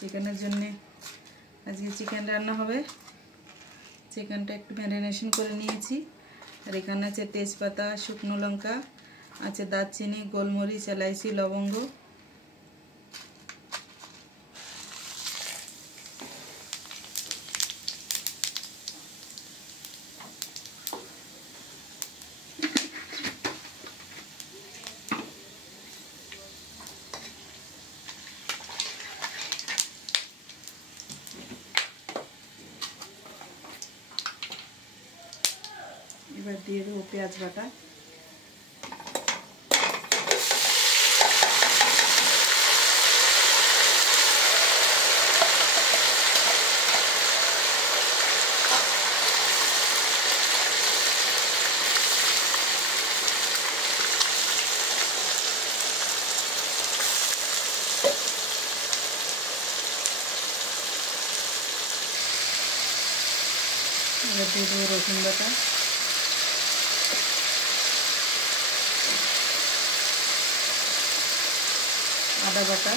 চিকেনের জন্য আজকে চিকেন রান্না হবে। চিকেনটা একটু ম্যারিনেশন করে নিয়েছি। আর এখানে আছে তেজপাতা, শুকনো লঙ্কা, আছে দারচিনি, গোলমরিচ, এলাইচি, লবঙ্গ। এবার দিয়ে দেবো পেঁয়াজ বাটা। এবার দিয়ে দেবো রসুন বাটা, আদা বাটা,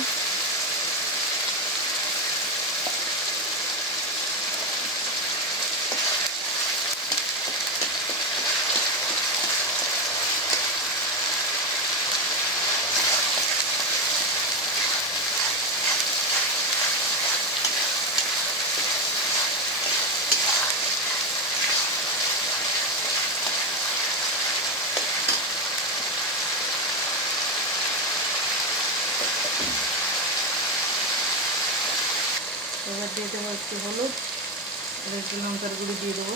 এবার দিয়ে দেবো একটু হলুদ, এবার একটু লঙ্কার গুঁড়ো দিয়ে দেবো।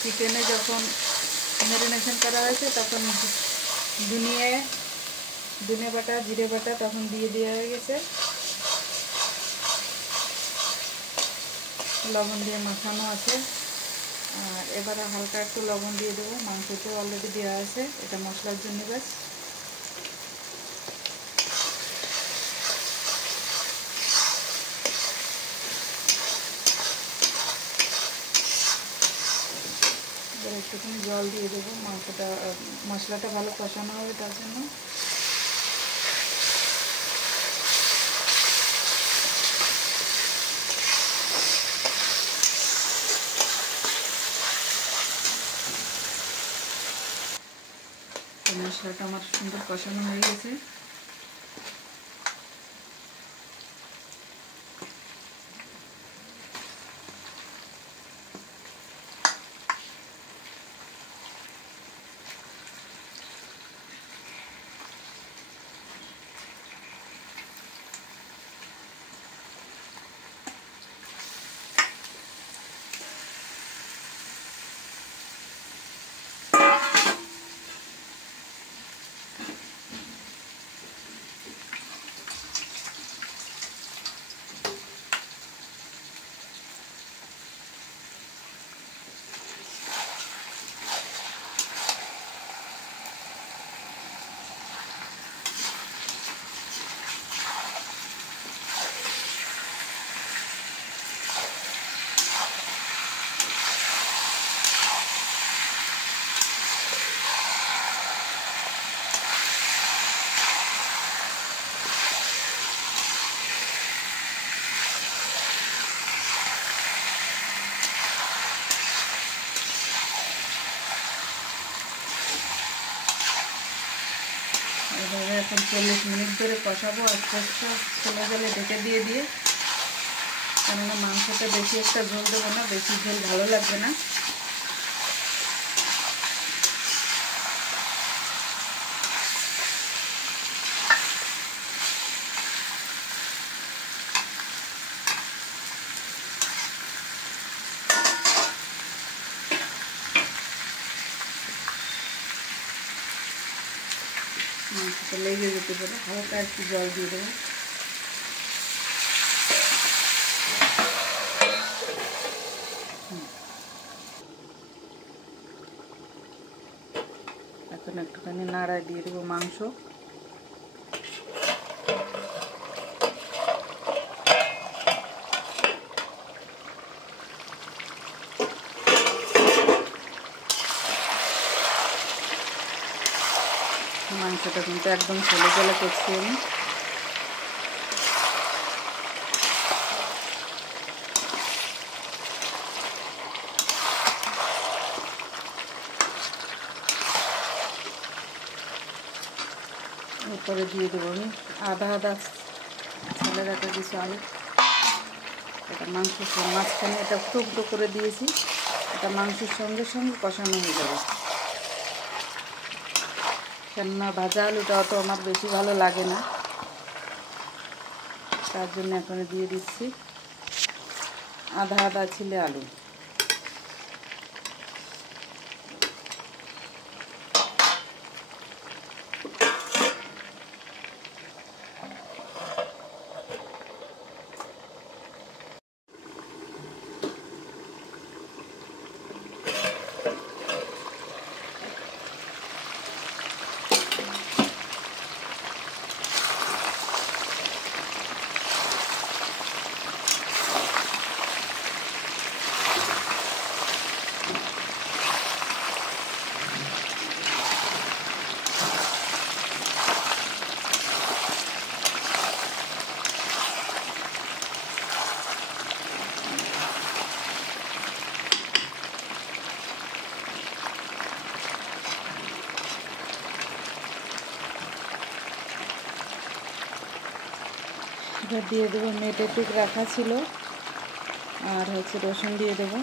চিকেনে যখন ম্যারিনেশন করা হয়েছে তখন ধনে বাটা, জিরে বাটা তখন দিয়ে দেওয়া হয়ে গেছে। লবণ দিয়ে মাখানো আছে। আর এবারে হালকা একটু লবণ দিয়ে দেবো। মাংসতে অলরেডি দেওয়া আছে, এটা মশলার জন্য ব্যাস। এবার একটুখানি জল দিয়ে দেবো, মশলাটা ভালো কষানো হবে তার জন্য। মশলাটা আমার সুন্দর কষানো হয়ে গেছে। এভাবে এখন 40 মিনিট ধরে কষাবো। আস্তে আস্তে চলে গেলে ঢেকে দিয়ে কেননা মাংসটা বেশি একটা ঝোল দেবো না, বেশি ঝোল ভালো লাগবে না। মাংসটা লেগে যেতে পারে, হালকা একটু জল দিয়ে দেবো। এখন একটুখানি নাড়ায় দিয়ে দেবো মাংস। মাংসটা কিন্তু একদম ছেলে গেলে করছি আমি। এরপরে দিয়ে দেবো আমি আধা ছেলে রাখা কিছু আলু। এটা মাংসের মাঝখানে এটা টুকরো করে দিয়েছি, এটা মাংসের সঙ্গে সঙ্গে কষানো হয়ে যাবে। কেননা ভাজা আলুটা অত আমার বেশি ভালো লাগে না, তার জন্য এখন দিয়ে দিচ্ছি আধা ছিলে আলু। এবার দিয়ে দেবো মেটে টুক রাখা ছিল, আর হচ্ছে রসুন দিয়ে দেবো।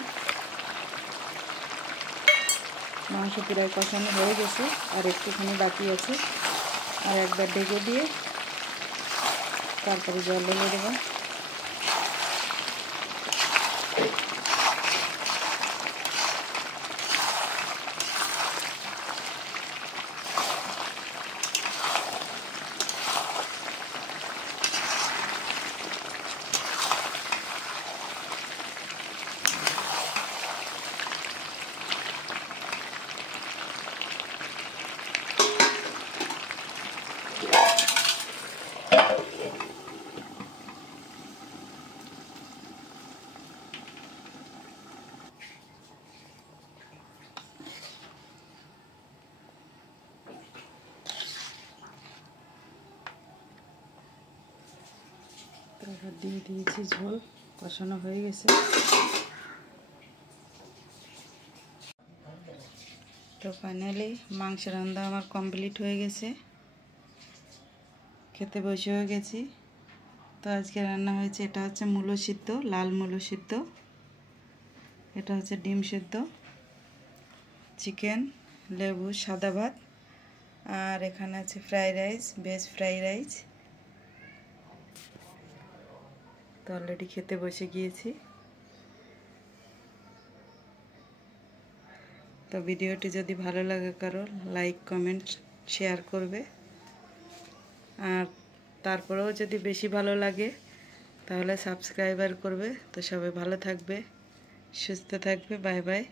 মাংস প্রায় কষানো হয়ে গেছে, আর একটুখানি বাকি আছে। আর একবার ঢেকে দিয়ে তারপরে জল ঢেলে দেবো। তারপর দিয়ে দিয়েছি ঝোল, কষানো হয়ে গেছে। তো ফাইনালি মাংস রান্না আমার কমপ্লিট হয়ে গেছে, খেতে বসে হয়ে গেছি। তো আজকে রান্না হয়েছে, এটা হচ্ছে মূলো সিদ্ধ, লাল মূলো সিদ্ধ, এটা হচ্ছে ডিম সিদ্ধ, চিকেন, লেবু, সাদা ভাত, আর এখানে আছে fried rice, veg fried rice. তো অলরেডি খেতে বসে গিয়েছি। তো ভিডিওটি যদি ভালো লাগে কারো, লাইক কমেন্ট শেয়ার করবে, আর তারপরেও যদি বেশি ভালো লাগে তাহলে সাবস্ক্রাইবার করবে। তো সবাই ভালো থাকবে, সুস্থ থাকবে, বাই বাই।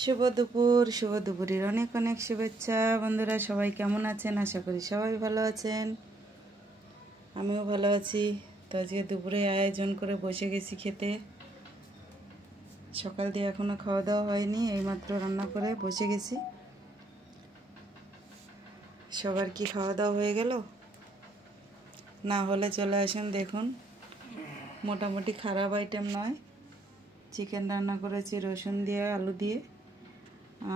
শুভ দুপুরের অনেক অনেক শুভেচ্ছা বন্ধুরা। সবাই কেমন আছেন? আশা করি সবাই ভালো আছেন, আমিও ভালো আছি। তো আজকে দুপুরে আয়োজন করে বসে গেছি খেতে। সকাল দিয়ে এখনও খাওয়া দাওয়া হয়নি, এইমাত্র রান্না করে বসে গেছি। সবার কি খাওয়া দাওয়া হয়ে গেল? না হলে চলে আসুন, দেখুন মোটামুটি খারাপ আইটেম নয়। চিকেন রান্না করেছি রসুন দিয়ে, আলু দিয়ে,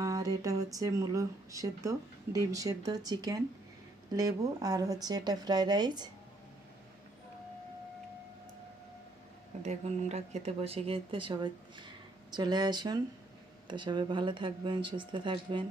আর এটা হচ্ছে মূলো সেদ্ধ, ডিম সেদ্ধ, চিকেন, লেবু, আর হচ্ছে এটা ফ্রাইড রাইস। দেখুন আমরা খেতে বসে গিয়েতে, সবাই চলে আসুন। তো সবাই ভালো থাকবেন, সুস্থ থাকবেন।